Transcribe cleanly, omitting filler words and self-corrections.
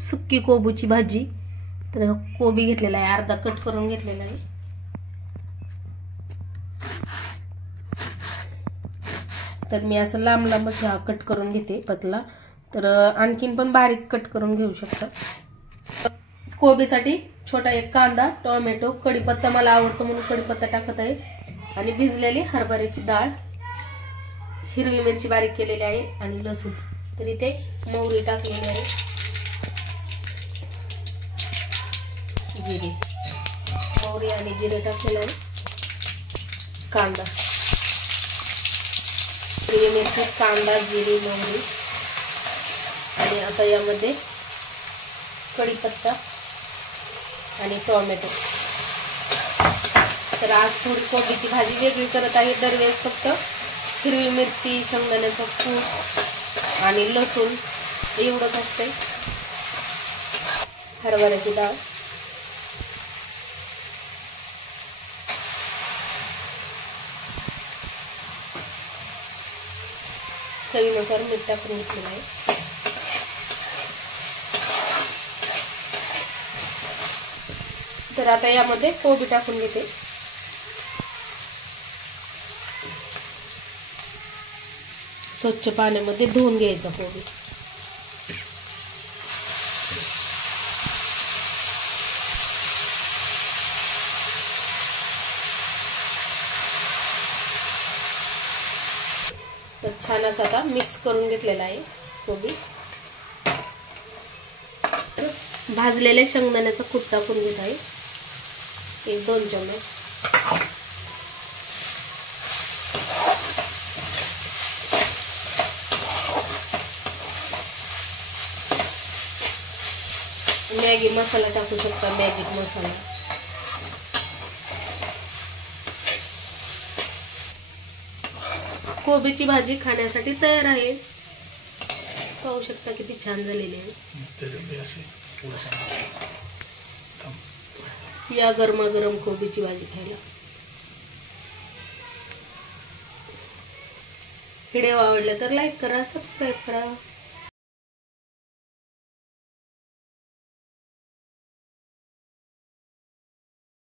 सुक्की कोबूची भाजी। तर कोबी घेतलेला आहे, अर्धा कट करून घेतलेला आहे। तर मी असं लांब लांबच हा कट करून घेते पतला, तर आणखीन पण बारीक कट करून घेऊ शकता। कोबीसाठी छोटा एक कांदा, टोमॅटो, कढीपत्ता मला आवडतो म्हणून कढीपत्ता टाकत आहे, आणि भिजलेली हरभऱ्याची डाळ, हिरवी मिरची बारीक केलेली आहे आणि लसूण। तर इथे मोहरी टाकलेली आहे, जिरे, मोहरी आणि जिरे टाकलेलं आहे, कांदा, हिरवी मिरची, कांदा, जिरे, मोहरी, आणि आता यामध्ये कढीपत्ता आणि टोमॅटो। तर आज थोडी कोबीची भाजी वेगळी करत आहे। दरवेळेस फक्त हिरवी मिरची, शेंगदाण्याचं कूट आणि लसूण एवढंच असते। हरभऱ्याची डाळ, चवीनुसार मीठ टाकून घेतलेलं आहे। तर आता यामध्ये कोबी टाकून घेते। स्वच्छ पाण्यामध्ये धुवून घ्यायचा कोबी। तर छान असं आता मिक्स करून घेतलेला आहे कोबी। भाजलेले शेंगदाण्याचा कूट टाकून घेत आहे, 1-2 चमचे। मॅगी मसाला टाकू शकता, मॅजिक मसाला। कोबीची भाजी खाण्यासाठी तयार आहे। पाहू शकता किती छान झालेली आहे। या गरमागरम कोबीची भाजी खायला। व्हिडिओ आवडला तर लाईक करा, सबस्क्राईब करा।